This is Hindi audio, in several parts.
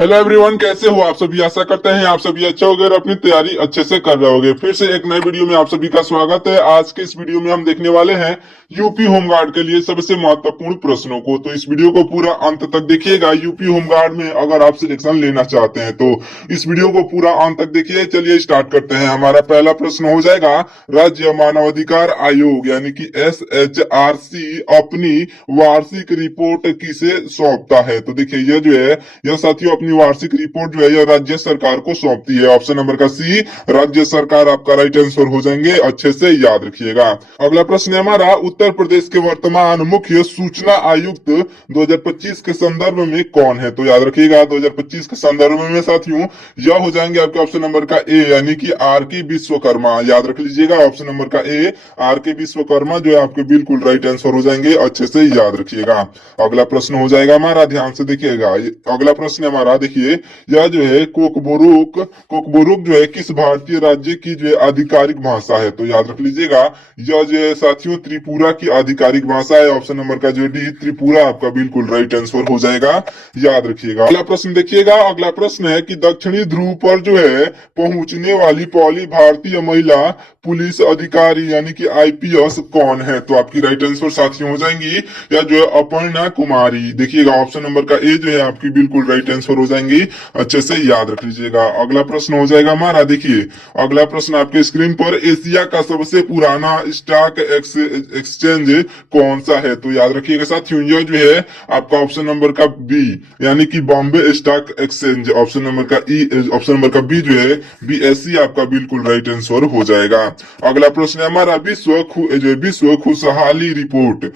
हेलो एवरीवन, कैसे हो आप सभी। आशा करते हैं आप सभी अच्छे होगे और अपनी तैयारी अच्छे से कर रहे होगे। फिर से एक नए वीडियो में आप सभी का स्वागत है। आज के इस वीडियो में हम देखने वाले हैं यूपी होमगार्ड के लिए सबसे महत्वपूर्ण प्रश्नों को। तो इस वीडियो को पूरा अंत तक देखिएगा। यूपी होमगार्ड में अगर आप सिलेक्शन लेना चाहते हैं तो इस वीडियो को पूरा अंत तक देखिए। चलिए स्टार्ट करते हैं। हमारा पहला प्रश्न हो जाएगा, राज्य मानवाधिकार आयोग यानी कि SHRC अपनी वार्षिक रिपोर्ट किसे सौंपता है। तो देखिए यह जो है, यह साथियों अपनी वार्षिक रिपोर्ट जो है यह राज्य सरकार को सौंपती है। ऑप्शन नंबर का सी, राज्य सरकार आपका राइट आंसर हो जाएंगे। अच्छे से याद रखिएगा। अगला प्रश्न है हमारा, उत्तर प्रदेश के वर्तमान मुख्य सूचना आयुक्त 2025 के संदर्भ में कौन है। तो याद रखिएगा 2025 के संदर्भ में साथियों यह हो जाएंगे आपके ऑप्शन नंबर का ए यानी कि R.K. विश्वकर्मा। याद रख लीजिएगा ऑप्शन नंबर का ए R.K. विश्वकर्मा जो है आपके बिल्कुल राइट आंसर हो जाएंगे। अच्छे से याद रखिएगा। अगला प्रश्न हो जाएगा हमारा, ध्यान से देखिएगा। अगला प्रश्न हमारा देखिए, यह जो है कोकबोरोक जो है किस भारतीय राज्य की जो है आधिकारिक भाषा है। तो याद रख लीजिएगा यह जो है साथियों त्रिपुरा की आधिकारिक भाषा है। ऑप्शन नंबर का जो डी त्रिपुरा आपका बिल्कुल राइट आंसर हो जाएगा। याद रखिएगा। अगला प्रश्न देखिएगा। अगला प्रश्न है कि दक्षिणी ध्रुव पर जो है पहुंचने वाली पहली भारतीय महिला पुलिस अधिकारी यानी कि IPS कौन है। तो आपकी राइट आंसर साथियों हो जाएंगी या जो है अपर्णा कुमारी। देखिएगा ऑप्शन नंबर का ए जो है आपकी बिल्कुल राइट आंसर हो जाएंगी। अच्छे से याद रख लीजिएगा। अगला प्रश्न हो जाएगा हमारा, देखिए अगला प्रश्न आपके स्क्रीन पर, एशिया का सबसे पुराना स्टॉक एक्सचेंज कौन सा है। तो याद रखिएगा साथियों यह जो है आपका ऑप्शन नंबर का बी यानी कि Bombay stock exchange. Option number का ऑप्शन नंबर का बी जो है BSE आपका बिल्कुल राइट आंसर हो जाएगा। अगला प्रश्न है हमारा, विश्व खुशहाली रिपोर्ट।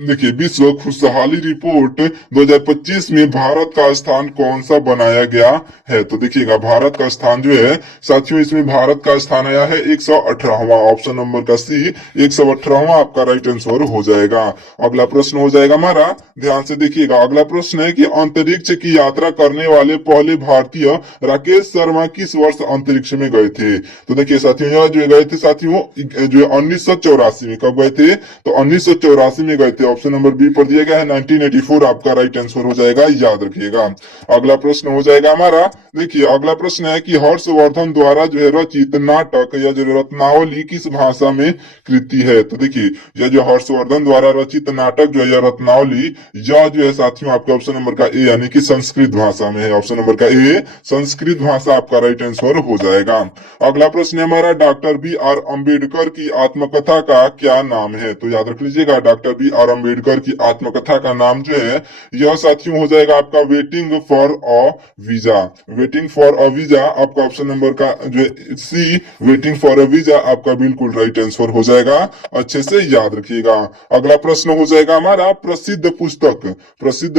देखिए विश्व खुशहाली रिपोर्ट 2025 में भारत का स्थान कौन सा बनाया गया है। तो देखिएगा भारत का स्थान जो है साथियों, इसमें भारत का स्थान आया है 118वां। ऑप्शन नंबर का सी 118वां आपका राइट आंसर हो जाएगा। अगला प्रश्न हो जाएगा हमारा, ध्यान से देखिएगा। अगला प्रश्न है कि अंतरिक्ष की यात्रा करने वाले पहले भारतीय राकेश शर्मा किस वर्ष अंतरिक्ष में गए थे। तो देखिए साथियों यह जो गए थे साथियों जो 1984 में। कब गए थे, तो 1984 में गए थे। ऑप्शन नंबर बी पर दिया गया है 1984 आपका राइट आंसर हो जाएगा। याद रखिएगा। अगला प्रश्न हो जाएगा हमारा, देखिए अगला प्रश्न है कि हर्षवर्धन द्वारा जो है रचित नाटक या जो रत्नावली किस भाषा में कृति है। तो देखिए यह जो हर्षवर्धन द्वारा रचित नाटक जो है रत्नावली यह जो है साथियों आपके ऑप्शन नंबर का ए यानी कि संस्कृत भाषा में है। ऑप्शन नंबर का ए संस्कृत भाषा आपका राइट आंसर हो जाएगा। अगला प्रश्न है हमारा, डॉक्टर BR अम्बेडकर की आत्मकथा का क्या नाम है। तो याद रख लीजिएगा डॉक्टर BR अम्बेडकर की आत्मकथा का नाम जो है यह साथियों हो जाएगा आपका waiting for a visa. Waiting for a visa आपका ऑप्शन नंबर का जो सी वेटिंग फॉर अ वीजा आपका बिल्कुल राइट आंसर हो जाएगा। अच्छे से याद रखिएगा। अगला प्रश्न हो जाएगा हमारा, प्रसिद्ध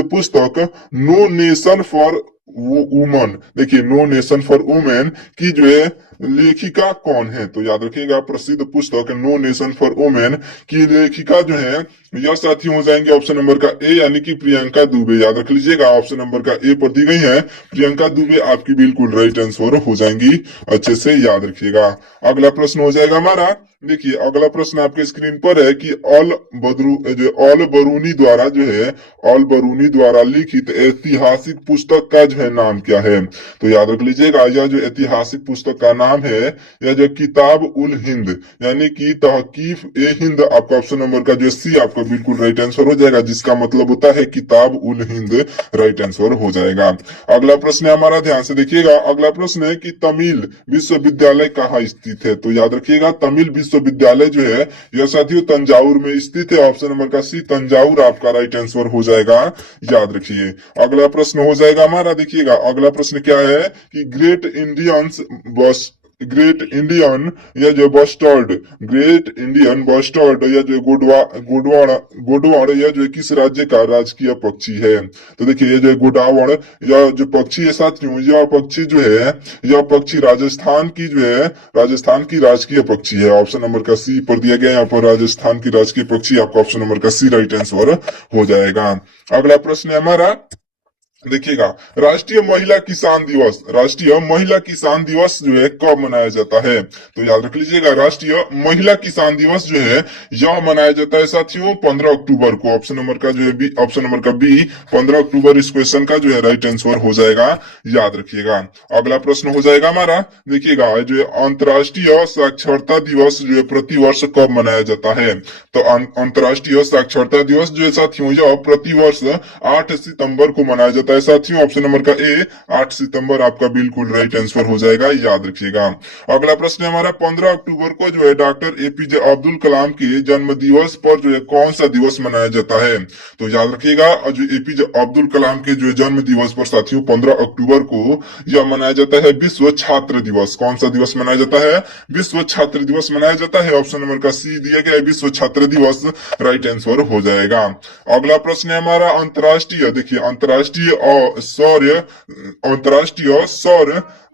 पुस्तक नो नेशन फॉर वुमन। देखिए नो नेशन फॉर वुमेन की जो है लेखिका कौन है। तो याद रखिएगा प्रसिद्ध पुस्तक नो नेशन फॉर वुमेन की लेखिका जो है यह साथी हो जाएंगे ऑप्शन नंबर का ए यानी कि प्रियंका दुबे। याद रख लीजिएगा ऑप्शन नंबर का ए पर दी गई है प्रियंका दुबे आपकी बिल्कुल राइट आंसर हो जाएंगी। अच्छे से याद रखिएगा। अगला प्रश्न हो जाएगा हमारा, देखिए अगला प्रश्न आपके स्क्रीन पर है कि ऑल बरूनी द्वारा जो है ऑल बरूनी द्वारा लिखित ऐतिहासिक पुस्तक का जो है नाम क्या है। तो याद रख लीजिएगा यह जो ऐतिहासिक पुस्तक का नाम है यह जो किताब उल हिंद यानी कि तहकीफ ए हिंद आपका ऑप्शन नंबर का जो सी आपका बिल्कुल राइट आंसर हो जाएगा, जिसका मतलब होता है किताब उल हिंद राइट आंसर हो जाएगा। अगला प्रश्न है हमारा, ध्यान से देखिएगा। अगला प्रश्न है कि तमिल विश्वविद्यालय कहाँ स्थित है। तो याद रखिएगा तमिल विश्वविद्यालय जो है यह साथियों तंजावुर में स्थित है। ऑप्शन नंबर का सी तंजावुर आपका राइट आंसर हो जाएगा। याद रखिए। अगला प्रश्न हो जाएगा हमारा, देखिएगा अगला प्रश्न क्या है कि ग्रेट इंडियन या जो बस्टर्ड ग्रेट इंडियन बस्टर्ड या जो गोडवाड़ या जो किस राज्य का राजकीय पक्षी है। तो देखिए ये जो गोडावड़ या जो पक्षी है साथियों यह पक्षी जो है यह पक्षी राजस्थान की जो है राजस्थान की राजकीय पक्षी है। ऑप्शन नंबर का सी पर दिया गया यहाँ पर राजस्थान की राजकीय पक्षी आपका ऑप्शन नंबर का सी राइट आंसर हो जाएगा। अगला प्रश्न है हमारा, देखिएगा, राष्ट्रीय महिला किसान दिवस जो है कब मनाया जाता है? तो याद रख लीजिएगा, राष्ट्रीय महिला किसान दिवस जो है यह मनाया जाता है साथियों 15 अक्टूबर को। ऑप्शन नंबर का जो है बी, ऑप्शन नंबर का बी 15 अक्टूबर इस क्वेश्चन का जो है राइट आंसर हो जाएगा, याद रखिएगा। अगला प्रश्न हो जाएगा हमारा, देखिएगा जो है अंतर्राष्ट्रीय साक्षरता दिवस जो है प्रतिवर्ष कब मनाया जाता है? तो अंतर्राष्ट्रीय साक्षरता दिवस जो है साथियों यह प्रतिवर्ष 8 सितंबर को मनाया जाता है साथियों। ऑप्शन नंबर का ए 8 सितंबर आपका बिल्कुल राइट आंसर हो जाएगा, याद रखिएगा। अगला प्रश्न है हमारा, 15 अक्टूबर को जो है डॉक्टर एपीजे अब्दुल कलाम के जन्म दिवस पर जो है कौन सा दिवस मनाया जाता है? तो याद रखिएगा, जो एपीजे अब्दुल कलाम के जो है जन्म दिवस पर साथियों 15 अक्टूबर को यह मनाया जाता है विश्व छात्र दिवस। कौन सा दिवस मनाया जाता है? विश्व छात्र दिवस मनाया जाता है। ऑप्शन नंबर का सी दिया गया है, विश्व छात्र दिवस राइट आंसर हो जाएगा। अगला प्रश्न है हमारा, अंतरराष्ट्रीय, देखिए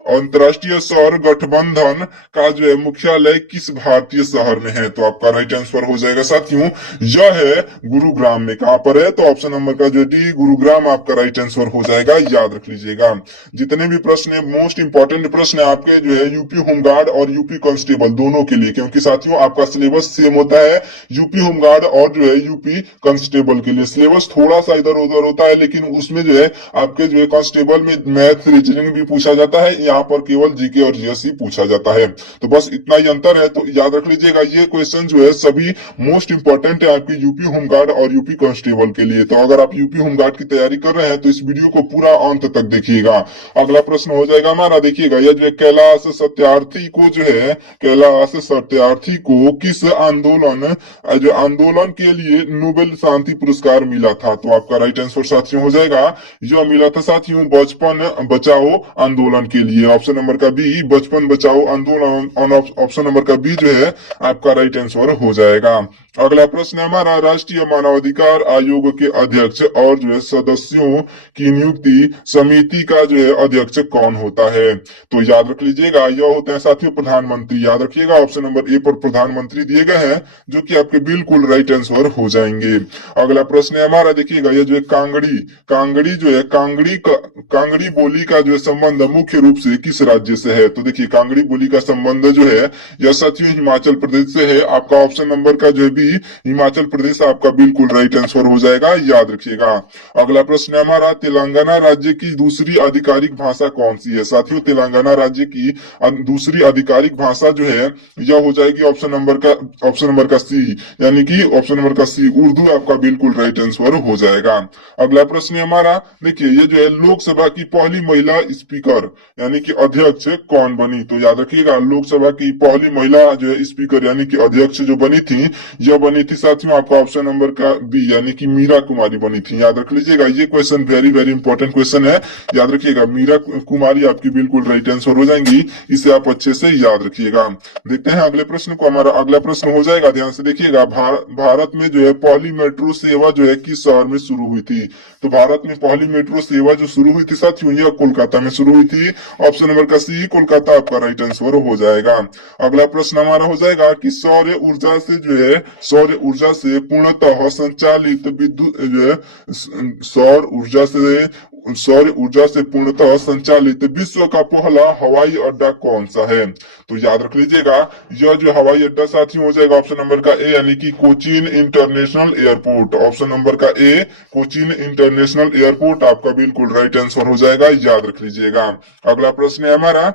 अंतरराष्ट्रीय सौर गठबंधन का जो है मुख्यालय किस भारतीय शहर में है? तो आपका राइट आंसर हो जाएगा साथियों, यह है गुरुग्राम में। कहां पर है? तो ऑप्शन नंबर का जो डी गुरुग्राम आपका राइट आंसर हो जाएगा, याद रख लीजिएगा। जितने भी प्रश्न है, मोस्ट इंपॉर्टेंट प्रश्न है आपके जो है यूपी होमगार्ड और यूपी कांस्टेबल दोनों के लिए, क्योंकि साथियों आपका सिलेबस सेम होता है यूपी होमगार्ड और जो है यूपी कांस्टेबल के लिए। सिलेबस थोड़ा सा इधर उधर होता है, लेकिन उसमें जो है आपके जो है कांस्टेबल में मैथ रीजनिंग भी पूछा जाता है, यहाँ पर केवल जीके और जीएस ही पूछा जाता है। तो बस इतना ही अंतर है, तो याद रख लीजिएगा ये क्वेश्चन जो है सभी मोस्ट इंपॉर्टेंट है आपके यूपी होमगार्ड और यूपी कांस्टेबल के लिए। तो अगर आप यूपी होमगार्ड की तैयारी कर रहे हैं तो इस वीडियो को पूरा अंत तक देखिएगा। अगला प्रश्न हो जाएगा हमारा, देखिएगा यह जो है कैलाश सत्यार्थी को किस आंदोलन के लिए नोबेल शांति पुरस्कार मिला था? तो आपका राइट आंसर साथियों हो जाएगा, यह मिला था साथियों बचपन बचाओ आंदोलन के लिए। ऑप्शन नंबर का बी बचपन बचाओ आंदोलन, ऑप्शन नंबर का बी जो है आपका राइट आंसर हो जाएगा। अगला प्रश्न है हमारा, राष्ट्रीय मानवाधिकार आयोग के अध्यक्ष और जो है सदस्यों की नियुक्ति समिति का जो है अध्यक्ष कौन होता है? तो याद रख लीजिएगा, यह होते हैं साथियों प्रधानमंत्री। याद रखिएगा, ऑप्शन नंबर ए पर प्रधानमंत्री दिए गए हैं, जो कि आपके बिल्कुल राइट आंसर हो जाएंगे। अगला प्रश्न है हमारा, देखिएगा यह जो है कांगड़ी बोली का जो है संबंध मुख्य रूप से किस राज्य से है? तो देखिए कांगड़ी बोली का संबंध जो है यह साथियों हिमाचल प्रदेश से है। आपका ऑप्शन नंबर का जो है बी हिमाचल प्रदेश आपका बिल्कुल राइट आंसर हो जाएगा, याद रखिएगा। अगला प्रश्न है हमारा, तेलंगाना राज्य की दूसरी आधिकारिक भाषा कौन सी है? साथियों तेलंगाना राज्य की दूसरी आधिकारिक भाषा जो है यह हो जाएगी ऑप्शन नंबर का सी, यानी कि ऑप्शन नंबर का सी उर्दू आपका बिल्कुल राइट आंसर हो जाएगा। अगला प्रश्न है हमारा, देखिए ये जो है लोकसभा की पहली महिला स्पीकर यानी कि अध्यक्ष कौन बनी? तो याद रखिएगा, लोकसभा की पहली महिला जो है स्पीकर यानी कि अध्यक्ष जो बनी थी, यह बनी थी साथियों आपका ऑप्शन नंबर का बी, यानी कि मीरा कुमारी बनी थी। याद रख लीजिएगा, ये question very very important question है, याद रखिएगा। मीरा कुमारी आपकी बिल्कुल राइट आंसर हो जाएंगी, इसे आप अच्छे से याद रखिएगा। देखते हैं अगले प्रश्न को। हमारा अगला प्रश्न हो जाएगा, ध्यान से देखिएगा, भारत में जो है पहली मेट्रो सेवा जो है किस शहर में शुरू हुई थी? तो भारत में पहली मेट्रो सेवा जो शुरू हुई थी साथियों यह कोलकाता में शुरू हुई थी। ऑप्शन नंबर का सी कोलकाता आपका राइट आंसर हो जाएगा। अगला प्रश्न हमारा हो जाएगा कि सौर ऊर्जा से पूर्णतः संचालित विद्युत जो है सौर ऊर्जा से पूर्णतः संचालित विश्व का पहला हवाई अड्डा कौन सा है? तो याद रख लीजिएगा, यह जो हवाई अड्डा साथियों हो जाएगा ऑप्शन नंबर का ए, यानी कि Cochin international airport. Option number का ए कोचीन इंटरनेशनल एयरपोर्ट आपका बिल्कुल राइट आंसर हो जाएगा, याद रख लीजिएगा। अगला प्रश्न है हमारा,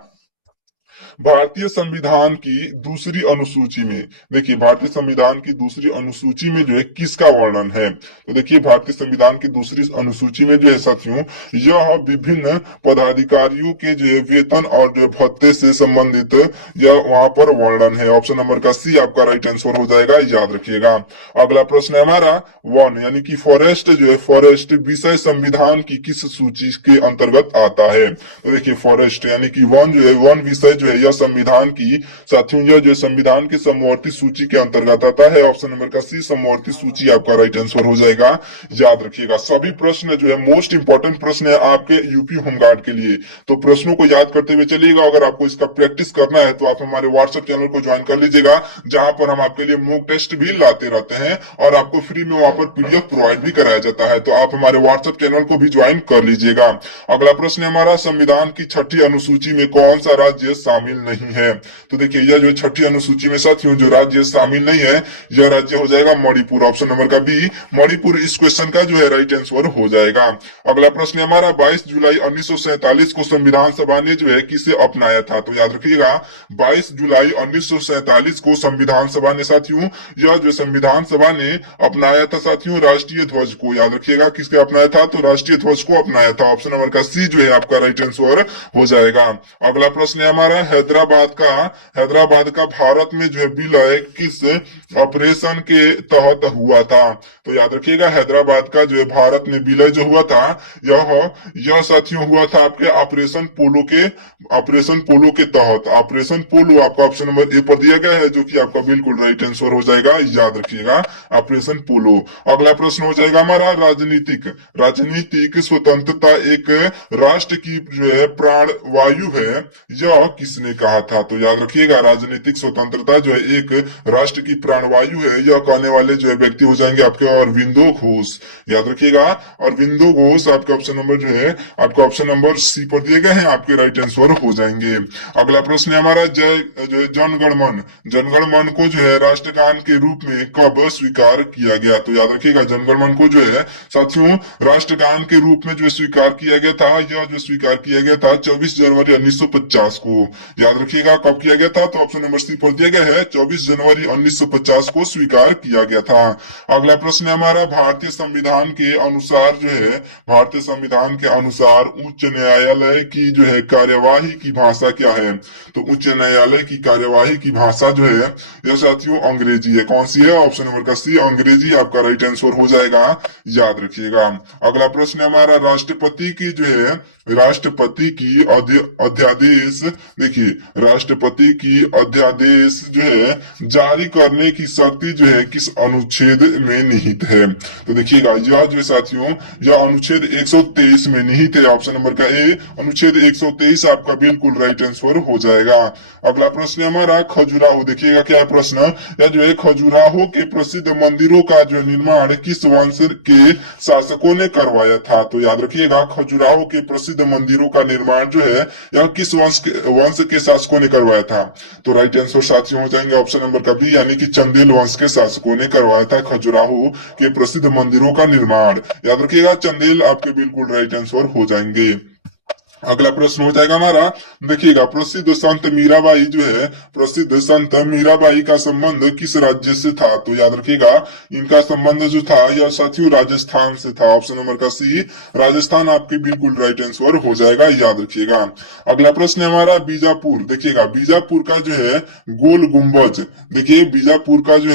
भारतीय संविधान की दूसरी अनुसूची में, देखिए भारतीय संविधान की दूसरी अनुसूची में जो है किसका वर्णन है? तो देखिए भारतीय संविधान की दूसरी अनुसूची में जो है साथियों यह विभिन्न पदाधिकारियों के जो है वेतन और जो भत्ते से संबंधित यह वहां पर वर्णन है। ऑप्शन नंबर का सी आपका राइट आंसर हो जाएगा, याद रखिएगा। अगला प्रश्न है हमारा, वन यानी कि फॉरेस्ट जो है फॉरेस्ट विषय संविधान की किस सूची के अंतर्गत आता है? तो देखिए फॉरेस्ट यानी कि वन जो है वन विषय जो है यह संविधान की साथियों यह जो संविधान की समवर्ती सूची के अंतर्गत आता है। ऑप्शन नंबर का सी समवर्ती सूची आपका राइट आंसर हो जाएगा। याद रखिएगा सभी प्रश्न जो है मोस्ट इंपॉर्टेंट प्रश्न है आपके यूपी होमगार्ड के लिए, तो प्रश्नों को याद करते हुए चलिएगा। अगर आपको इसका प्रैक्टिस करना है तो आप हमारे व्हाट्सएप चैनल को ज्वाइन कर लीजिएगा, जहां पर हम आपके लिए मॉक टेस्ट भी लाते रहते हैं और आपको फ्री में वहां पर पीडीएफ प्रोवाइड भी कराया जाता है, तो आप हमारे व्हाट्सएप चैनल को भी ज्वाइन कर लीजिएगा। अगला प्रश्न हमारा, संविधान की छठी अनुसूची में कौन सा राज्य शामिल नहीं है? तो देखिए यह जो छठी अनुसूची में साथियों जो राज्य शामिल नहीं है यह राज्य हो जाएगा मणिपुर। ऑप्शन नंबर का बी मणिपुर इस क्वेश्चन का जो है राइट आंसर हो जाएगा। अगला प्रश्न हमारा, 22 जुलाई 1947 को संविधान सभा ने जो है किसे अपनाया था? तो याद रखिएगा 22 जुलाई 1947 को संविधान सभा ने साथियों यह जो संविधान सभा ने अपनाया था साथियों राष्ट्रीय ध्वज को। याद रखिएगा किसके अपनाया था? तो राष्ट्रीय ध्वज को अपनाया था। ऑप्शन नंबर का सी जो है आपका राइट आंसर हो जाएगा। अगला प्रश्न है हमारा, हैदराबाद का भारत में जो है विलय किस ऑपरेशन के तहत हुआ था? तो याद रखिएगा हैदराबाद का जो है भारत में विलय जो हुआ था यह साथियों हुआ था आपके ऑपरेशन पोलो के तहत। ऑपरेशन पोलो आपका ऑप्शन नंबर ए पर दिया गया है, जो कि आपका बिल्कुल राइट आंसर हो जाएगा। याद रखिएगा ऑपरेशन पोलो। अगला प्रश्न हो जाएगा हमारा, राजनीतिक स्वतंत्रता एक राष्ट्र की जो है प्राण वायु है, यह किसने कहा था? तो याद रखिएगा राजनीतिक स्वतंत्रता जो है एक राष्ट्र की प्राण वायु है, यह कहने वाले जो है व्यक्ति हो जाएंगे आपके अरविंदो घोष। याद रखिएगा अरविंदो घोष आपका ऑप्शन नंबर जो है आपका ऑप्शन नंबर सी पर दिए गए हैं, आपके राइट आंसर हो जाएंगे। अगला प्रश्न है हमारा, जनगण मन को जो है राष्ट्रगान के रूप में कब स्वीकार किया गया? तो याद रखिएगा जनगण मन को जो है साथियों राष्ट्रगान के रूप में जो स्वीकार किया गया था, यह जो स्वीकार किया गया था 24 जनवरी 1950 को। याद रखिएगा कब किया गया था? तो ऑप्शन नंबर सी पर दिया गया है 24 जनवरी 1950 को स्वीकार किया गया था। अगला प्रश्न है हमारा, भारतीय संविधान के अनुसार जो है भारतीय संविधान के अनुसार उच्च न्यायालय की जो है कार्यवाही की भाषा क्या है? तो उच्च न्यायालय की कार्यवाही की भाषा जो है यह साथियों अंग्रेजी है। कौन सी है? ऑप्शन नंबर का सी अंग्रेजी आपका राइट आंसर हो जाएगा। याद रखिएगा। अगला प्रश्न हमारा, राष्ट्रपति की अध्यादेश देखिए राष्ट्रपति की अध्यादेश जो है जारी करने की शक्ति जो है किस अनुच्छेद में निहित है? तो देखिएगा यह जो साथियों यह अनुच्छेद 123 में निहित है। ऑप्शन नंबर का ए अनुच्छेद 123 आपका बिल्कुल राइट आंसर हो जाएगा। अगला प्रश्न हमारा, खजुराहो देखिएगा क्या है प्रश्न, या जो है खजुराहो के प्रसिद्ध मंदिरों का जो निर्माण किस वंश के शासकों ने करवाया था? तो याद रखिएगा खजुराहो के प्रसिद्ध मंदिरों का निर्माण जो है यह किस वंश के शासकों ने करवाया था? तो राइट आंसर साथियों हो जाएंगे ऑप्शन नंबर का बी, यानी कि चंदेल वंश के शासकों ने करवाया था खजुराहो के प्रसिद्ध मंदिरों का निर्माण। याद रखिएगा चंदेल आपके बिल्कुल राइट आंसर हो जाएंगे। अगला प्रश्न हो जाएगा हमारा, देखिएगा प्रसिद्ध संत मीराबाई का संबंध किस राज्य से था? तो याद रखिएगा इनका संबंध जो था यह साथियों राजस्थान से था। ऑप्शन नंबर का सी राजस्थान आपके बिल्कुल राइट आंसर हो जाएगा। याद रखिएगा। अगला प्रश्न हमारा, बीजापुर देखिएगा बीजापुर का जो है गोल गुम्बज, देखिए बीजापुर का जो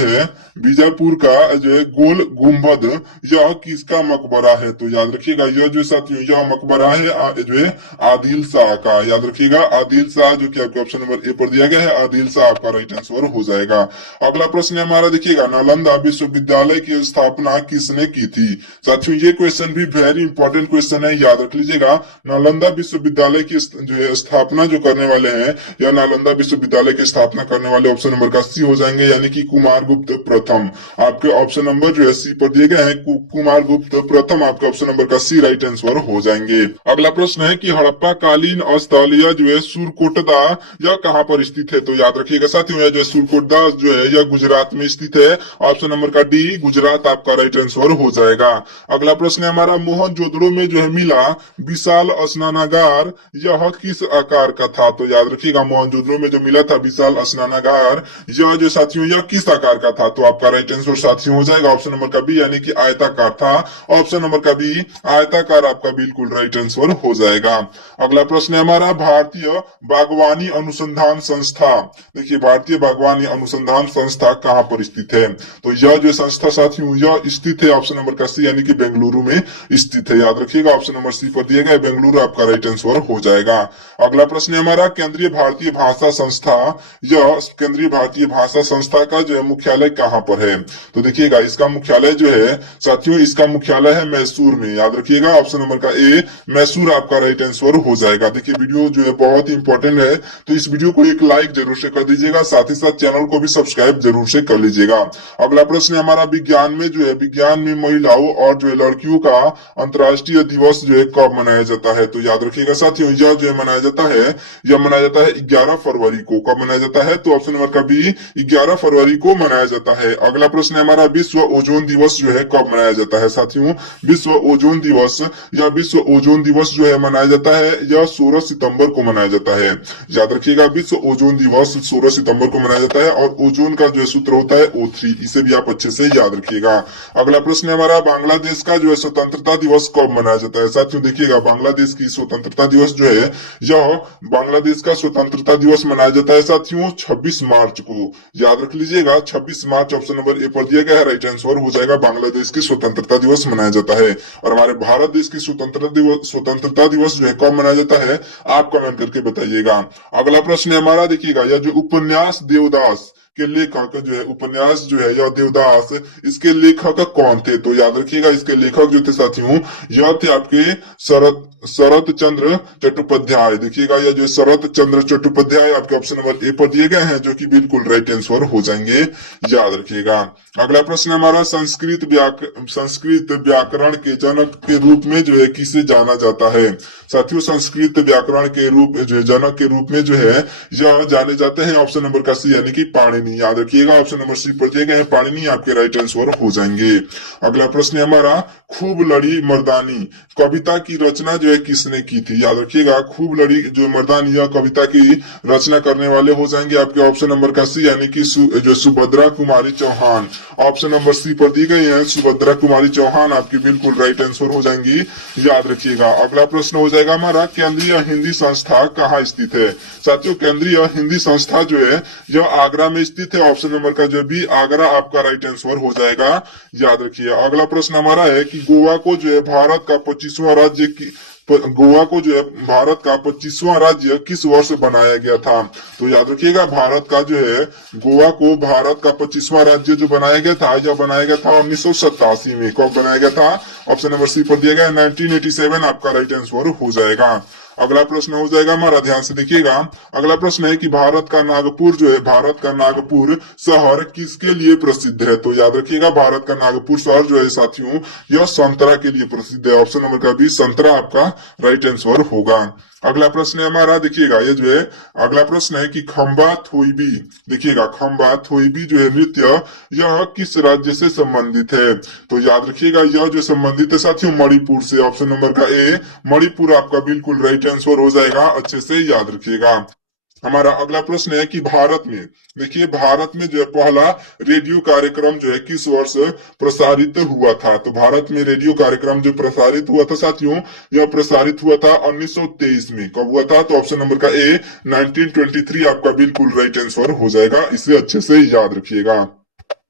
है गोल गुम्बद यह किसका मकबरा है? तो याद रखिएगा यह जो साथियों यह मकबरा है जो है आदिल शाह का। याद रखिएगा आदिल शाह जो कि आपके ऑप्शन नंबर ए पर दिया गया है, आदिल शाह आपका राइट आंसर हो जाएगा। अगला प्रश्न हमारा देखिएगा, नालंदा विश्वविद्यालय की स्थापना किसने की थी? साथियों ये क्वेश्चन भी वेरी इंपॉर्टेंट क्वेश्चन है, याद रख लीजिएगा। नालंदा विश्वविद्यालय की जो है स्थापना जो करने वाले हैं या नालंदा विश्वविद्यालय की स्थापना करने वाले ऑप्शन नंबर का सी हो जाएंगे, यानी कि कुमारगुप्त प्रथम। आपके ऑप्शन नंबर जो है सी पर दिए गए हैं कुमारगुप्त प्रथम, आपके ऑप्शन नंबर का सी राइट आंसर हो जाएंगे। अगला प्रश्न है कि हड़प्पा कालीन स्थल या जो है सुरकोटदा यह कहां पर स्थित है? तो याद रखिएगा साथियों यह जो सुरकोटदा जो है यह गुजरात में स्थित है। ऑप्शन नंबर का डी गुजरात आपका राइट आंसर हो जाएगा। अगला प्रश्न है हमारा, मोहनजोदड़ो में जो है मिला विशाल स्नानागार यह किस आकार का था? तो याद रखिएगा मोहनजोदड़ो में जो मिला था विशाल स्नानागार यह जो साथियों यह किस आकार का था? तो आपका राइट आंसर साथियों हो जाएगा ऑप्शन नंबर का बी, यानी कि आयताकार था। ऑप्शन नंबर का बी आयताकार आपका बिल्कुल राइट आंसर हो जाएगा। अगला प्रश्न है हमारा, भारतीय बागवानी अनुसंधान संस्था। देखिए भारतीय बागवानी अनुसंधान संस्था कहाँ पर स्थित है? तो यह जो संस्था साथियों यह स्थित है ऑप्शन नंबर का सी यानी कि बेंगलुरु में स्थित है। याद रखिएगा ऑप्शन नंबर सी पर दिया गया बेंगलुरु आपका राइट आंसर हो जाएगा। अगला प्रश्न है हमारा, केंद्रीय भारतीय भाषा संस्था, यह केंद्रीय भारतीय भाषा संस्था का जो है मुख्यालय कहाँ पर है? तो देखिएगा इसका मुख्यालय जो है साथियों इसका मुख्यालय है मैसूर में। याद रखिएगा ऑप्शन नंबर का ए मैसूर आपका राइट आंसर हो जाएगा। देखिए वीडियो जो है बहुत ही इंपॉर्टेंट है, तो इस वीडियो को एक लाइक जरूर से कर दीजिएगा, साथ ही साथ चैनल को भी सब्सक्राइब जरूर से कर लीजिएगा। अगला प्रश्न है हमारा, विज्ञान में जो है विज्ञान में महिलाओं और जो है लड़कियों का अंतर्राष्ट्रीय दिवस जो है कब मनाया जाता है? तो याद रखिएगा साथियों यह जो है मनाया जाता है, यह मनाया जाता है 11 फरवरी को। कब मनाया जाता है? तो ऑप्शन नंबर का बी 11 फरवरी को मनाया जाता है। अगला प्रश्न है हमारा, विश्व ओजोन दिवस जो है कब मनाया जाता है? साथियों विश्व ओजोन दिवस या विश्व ओजोन दिवस जो है मनाया जाता है यह 16 सितंबर को मनाया जाता है। याद रखिएगा विश्व ओजोन दिवस 16 सितंबर को मनाया जाता है और ओजोन का जो सूत्र होता है O3, इसे भी आप अच्छे से याद रखिएगा। अगला प्रश्न है हमारा, बांग्लादेश का जो है स्वतंत्रता दिवस कब मनाया जाता है? साथियों देखिएगा बांग्लादेश की स्वतंत्रता दिवस जो है यह बांग्लादेश का स्वतंत्रता दिवस मनाया जाता है साथियों 26 मार्च को। याद रख लीजिएगा 26 मार्च ऑप्शन नंबर ए पर दिया गया है, राइट आंसर हो जाएगा। बांग्लादेश की स्वतंत्रता दिवस मनाया जाता है। और हमारे भारत देश की स्वतंत्रता दिवस जो है कब मनाया जाता है आप कमेंट करके बताइएगा। अगला प्रश्न है हमारा, देखिएगा यह जो उपन्यास देवदास के लेखक जो है उपन्यास जो है यह देवदास इसके लेखक कौन थे? तो याद रखिएगा इसके लेखक जो थे साथियों यह थे आपके शरत चंद्र चट्टोपाध्याय। देखिएगा यह जो शरत चंद्र चट्टोपाध्याय आपके ऑप्शन नंबर ए पर दिए गए हैं जो कि बिल्कुल राइट आंसर हो जाएंगे, याद रखिएगा। अगला प्रश्न हमारा, संस्कृत व्याकरण के जनक के रूप में जो है किसे जाना जाता है? साथियों संस्कृत व्याकरण के रूप जो है जनक के रूप में जो है यह जाने जाते हैं ऑप्शन नंबर का सी यानी कि पाणिनि। याद रखिएगा ऑप्शन नंबर सी पर दिए गए हैं पाणिनि आपके राइट आंसर हो जाएंगे। अगला प्रश्न है हमारा, खूब लड़ी मर्दानी कविता की रचना जो है किसने की थी? याद रखिएगा खूब लड़ी जो मर्दानी यह कविता की रचना करने वाले हो जाएंगे आपके ऑप्शन नंबर का सी यानी कि जो Subhadra Kumari Chauhan. Option number C पर दी गई है सुभद्रा कुमारी चौहान आपकी बिल्कुल राइट आंसर हो जाएंगी, याद रखिएगा। अगला प्रश्न हो जाएगा हमारा, केंद्रीय हिंदी संस्था कहाँ स्थित है? साथियों केंद्रीय हिंदी संस्था जो है यह आगरा में स्थित है। ऑप्शन नंबर का जो बी आगरा आपका राइट आंसर हो जाएगा, याद रखिए। अगला प्रश्न हमारा है कि गोवा को जो है भारत का 25वां राज्य गोवा को जो है भारत का 25वां राज्य किस वर्ष बनाया गया था? तो याद रखिएगा भारत का जो है गोवा को भारत का 25वां राज्य जो बनाया गया था यह बनाया गया था 1987 में। कब बनाया गया था? ऑप्शन नंबर सी पर दिया गया 1987 आपका राइट आंसर हो जाएगा। अगला प्रश्न हो जाएगा हमारा, ध्यान से देखिएगा। अगला प्रश्न है कि भारत का नागपुर शहर किसके लिए प्रसिद्ध है? तो याद रखिएगा भारत का नागपुर शहर जो है साथियों यह संतरा के लिए प्रसिद्ध है। ऑप्शन नंबर का बी संतरा आपका राइट आंसर होगा। अगला प्रश्न है हमारा, देखिएगा ये जो है अगला प्रश्न है कि खम्बा थोईबी, देखिएगा खम्बा थोईबी जो है नृत्य यह किस राज्य से संबंधित है? तो याद रखिएगा यह जो संबंधित है साथियों मणिपुर से। ऑप्शन नंबर का ए मणिपुर आपका बिल्कुल राइट आंसर हो जाएगा, अच्छे से याद रखिएगा। हमारा अगला प्रश्न है कि भारत में देखिए भारत में जो है पहला रेडियो कार्यक्रम जो है किस वर्ष प्रसारित हुआ था? तो भारत में रेडियो कार्यक्रम जो प्रसारित हुआ था साथियों यह प्रसारित हुआ था 1923 में। कब हुआ था? तो ऑप्शन नंबर का ए 1923 आपका बिल्कुल राइट आंसर हो जाएगा, इसे अच्छे से याद रखिएगा।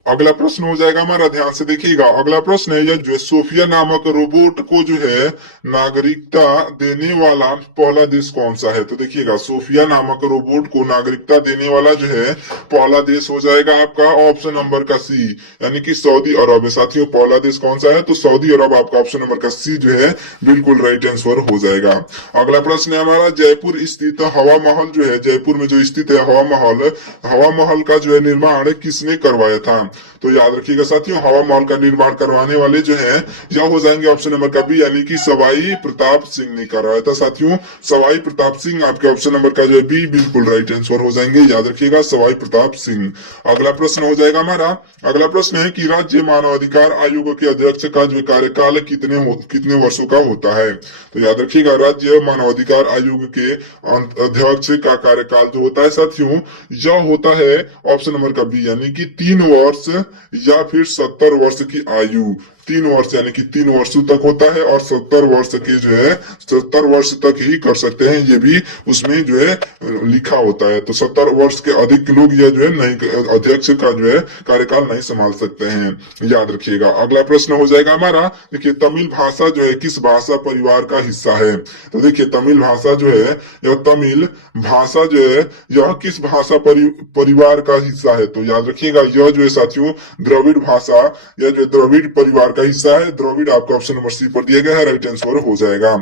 अगला प्रश्न हो जाएगा हमारा, ध्यान से देखिएगा। अगला प्रश्न है यह जो सोफिया नामक रोबोट को जो है नागरिकता देने वाला पहला देश कौन सा है? तो देखिएगा सोफिया नामक रोबोट को नागरिकता देने वाला जो है पहला देश हो जाएगा आपका ऑप्शन नंबर का सी यानी कि सऊदी अरब है। साथियों पहला देश कौन सा है? तो सऊदी अरब आपका ऑप्शन नंबर का सी जो है बिल्कुल राइट आंसर हो जाएगा। अगला प्रश्न है हमारा, जयपुर स्थित हवा महल जो है जयपुर में जो स्थित है हवा महल का जो है निर्माण किसने करवाया था? तो याद रखिएगा साथियों हवा महल का निर्माण करवाने वाले जो है यह हो जाएंगे ऑप्शन नंबर का बी यानी कि सवाई प्रताप सिंह ने करवाया था। साथियों सवाई प्रताप सिंह आपके ऑप्शन नंबर का जो है बी बिल्कुल राइट आंसर हो जाएंगे, याद रखिएगा सवाई प्रताप सिंह। अगला प्रश्न हो जाएगा हमारा, अगला प्रश्न है कि राज्य मानवाधिकार आयोग के अध्यक्ष का जो कार्यकाल कितने वर्षों का होता है? तो याद रखिएगा राज्य मानवाधिकार आयोग के अध्यक्ष का कार्यकाल जो होता है साथियों यह होता है ऑप्शन नंबर का बी यानी कि 3 वर्ष या फिर 70 वर्ष की आयु। 3 वर्ष यानी कि 3 वर्षों तक होता है, और 70 वर्ष के जो है 70 वर्ष तक ही कर सकते हैं, ये भी उसमें जो है लिखा होता है। तो 70 वर्ष के अधिक लोग यह जो है नहीं, अध्यक्ष का जो है कार्यकाल नहीं संभाल सकते हैं, याद रखिएगा। अगला प्रश्न हो जाएगा हमारा, देखिए तमिल भाषा जो है किस भाषा परिवार का हिस्सा है? तो देखिए तमिल भाषा जो है, यह तमिल भाषा जो है यह किस भाषा परिवार का हिस्सा है? तो याद रखिएगा यह जो है साथियों द्रविड़ भाषा, यह जो द्रविड़ परिवार का हिस्सा है। द्रविड़ आपका ऑप्शन नंबर सी पर दिया गया है, राइट आंसर हो जाएगा।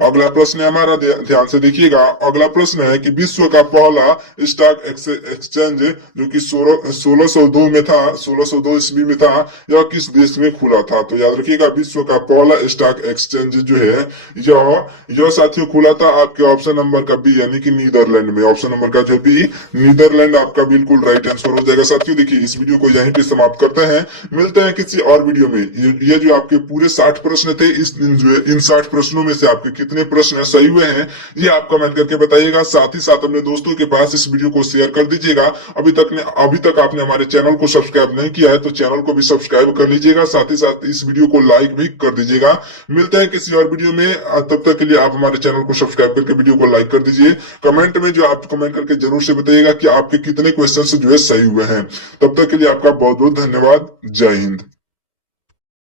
अगला प्रश्न है हमारा, ध्यान से देखिएगा। अगला प्रश्न है कि विश्व का पहला स्टॉक एक्सचेंज जो कि 1602 में था, 1602 ईस्वी में था, यह किस देश में खुला था? तो याद रखिएगा विश्व का पहला स्टॉक एक्सचेंज जो है यह साथियों खुला था आपके ऑप्शन नंबर का बी यानी कि नीदरलैंड में। ऑप्शन नंबर का जो बी नीदरलैंड आपका बिल्कुल राइट आंसर हो जाएगा। साथियों देखिए इस वीडियो को यहीं पे समाप्त करते हैं, मिलते हैं किसी और वीडियो में। ये जो आपके पूरे 60 प्रश्न थे, इस इन 60 प्रश्नों में से आपके कितने प्रश्न सही हुए हैं ये आप कमेंट करके बताइएगा। साथ ही साथ अपने दोस्तों के पास इस वीडियो को शेयर कर दीजिएगा। अभी तक आपने हमारे चैनल को सब्सक्राइब नहीं किया है तो चैनल को भी सब्सक्राइब कर लीजिएगा। साथ ही साथ इस वीडियो को लाइक भी कर दीजिएगा। मिलते हैं किसी और वीडियो में, तब तक के लिए आप हमारे चैनल को सब्सक्राइब करके वीडियो को लाइक कर दीजिए। कमेंट में जो आप कमेंट करके जरूर से बताइएगा कि आपके कितने क्वेश्चन जो है सही हुए हैं। तब तक के लिए आपका बहुत बहुत धन्यवाद। जय हिंद।